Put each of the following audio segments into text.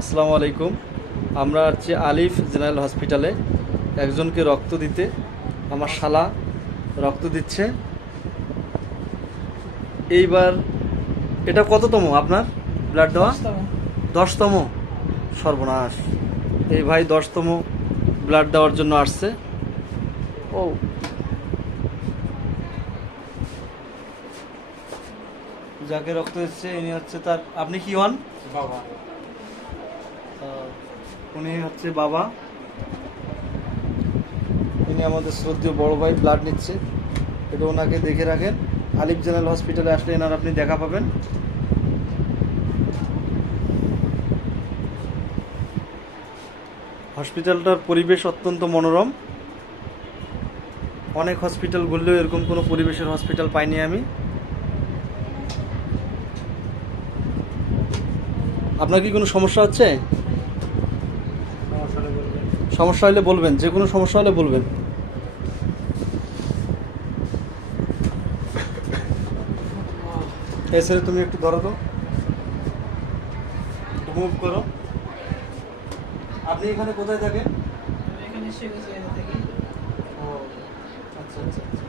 আসসালামু আলাইকুম। আমরা হচ্ছে আলিফ জেনারেল হসপিটালে। একজনকে রক্ত দিতে আমার শালা রক্ত দিচ্ছে। এইবার এটা কততম আপনার ব্লাড দেওয়া? দশতম। সর্বনাশ। এই ভাই দশতম ব্লাড দেওয়ার জন্য আসছে। ও। যাকে রক্ত দিচ্ছে ইনি হচ্ছে তার আপনি কি হন? বাবা। উনি হচ্ছে বাবা। ইনি আমাদের শ্রদ্ধেয় বড় ভাই ব্লাড নিচ্ছে। এটা ওনাকে দেখে রাখেন। আলিফ জেনারেল হসপিটালে আসলে এনার আপনি দেখা পাবেন। হসপিটালটার পরিবেশ অত্যন্ত মনোরম। অনেক হসপিটাল ঘুরলেও এরকম কোনো পরিবেশের হসপিটাল পাইনি আমি। আপনার কি কোনো সমস্যা হচ্ছে? সমস্যা হলে বলবেন যে কোনো সমস্যা হলে বলবেন। এসে তুমি একটু ধরো তো। মুভ করো। আপনি এখানে কোথায় থাকেন? এখানে ও আচ্ছা আচ্ছা।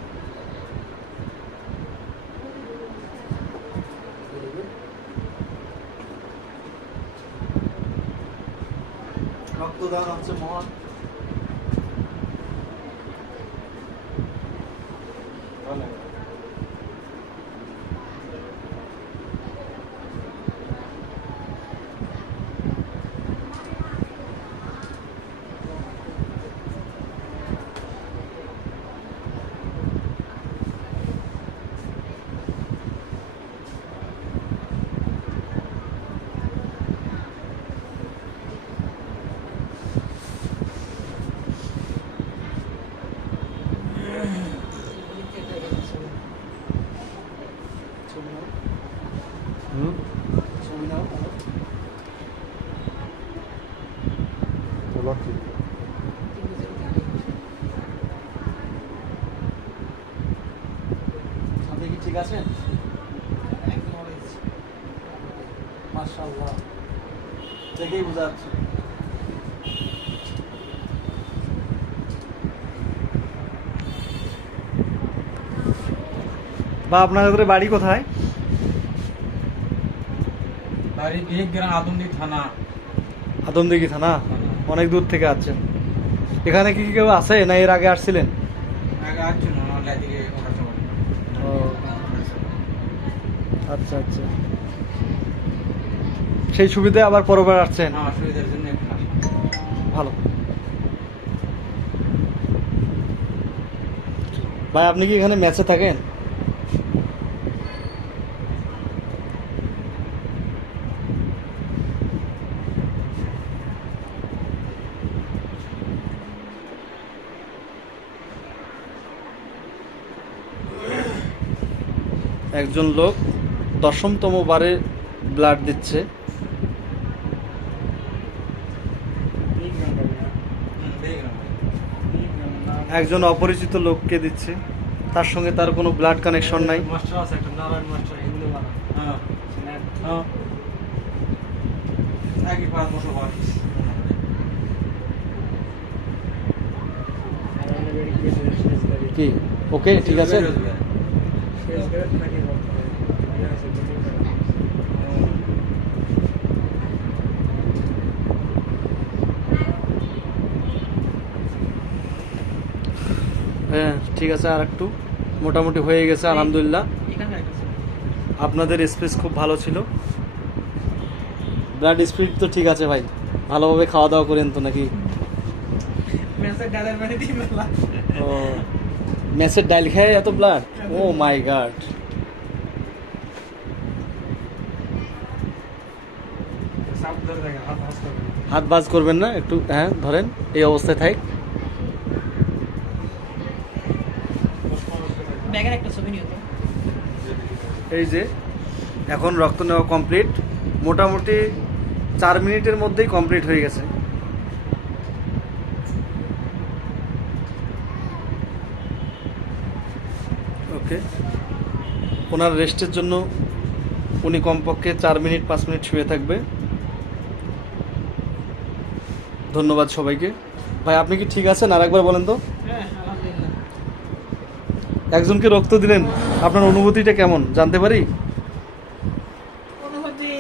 আচ্ছা রক্তদান হচ্ছে চলো ঠিক আপনি কি ঠিক আছেন? একদম অরেঞ্জ মাশাআল্লাহ। দেখেই বোঝা যাচ্ছে। বা আপনাদের বাড়ি কোথায়? বাড়ি বিহেগ্রাম আদমদি থানা। আদমদিঘি থানা? অনেক দূর থেকে আসছেন। এখানে কি কেউ আছে না এর আগে আসছিলেন? আচ্ছা আচ্ছা। সেই সুবিধায় আবার পরবার আসছেন? জন্য ভালো। ভাই আপনি কি এখানে ম্যাচে থাকেন? একজন লোক দশমতম বারে ব্লাড দিচ্ছে। একজন অপরিচিত লোককে দিচ্ছে। তার সঙ্গে তার কোনো ব্লাড কানেকশন নাই। হ্যাঁ। কি? ওকে? ঠিক আছে? হ্যাঁ ঠিক আছে আর একটু। মোটামুটি হয়ে গেছে আলহামদুলিল্লাহ। আপনাদের স্পেস খুব ভালো ছিল। ব্লাড স্পিড তো ঠিক আছে ভাই। ভালোভাবে খাওয়া দাওয়া করেন তো নাকি? ও মেসের ডাইল খেয়ে এত ব্লাড ও মাই গাড হাত বাজ করবেন না একটু হ্যাঁ ধরেন এই অবস্থায় থাক। এই যে এখন রক্ত নেওয়া কমপ্লিট মোটামুটি চার মিনিটের মধ্যেই কমপ্লিট হয়ে গেছে। ওকে ওনার রেস্টের জন্য উনি কমপক্ষে চার মিনিট পাঁচ মিনিট শুয়ে থাকবে। ধন্যবাদ সবাইকে। ভাই আপনি কি ঠিক আছেন? আর একবার বলেন তো। হ্যাঁ একজনকে রক্ত দিলেন আপনার অনুভূতিটা কেমন? জানতে পারি? অনুভূতি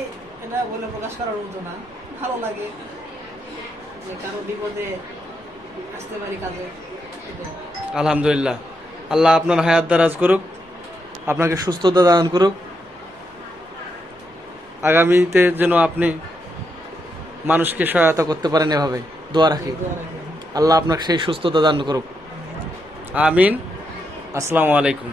এটা বলে প্রকাশ করার মতো না। ভালো লাগে যে কারও বিপদে আসতে পারি কাজে। আলহামদুলিল্লাহ। আল্লাহ আপনার হায়াত দারাজ করুক, আপনাকে সুস্থতা দান করুক। আগামীতে যেন আপনি মানুষকে সহায়তা করতে পারেন এভাবে। দোয়া রাখি। আল্লাহ আপনাকে সেই সুস্থতা দান করুক। আমিন। আসসালামু আলাইকুম।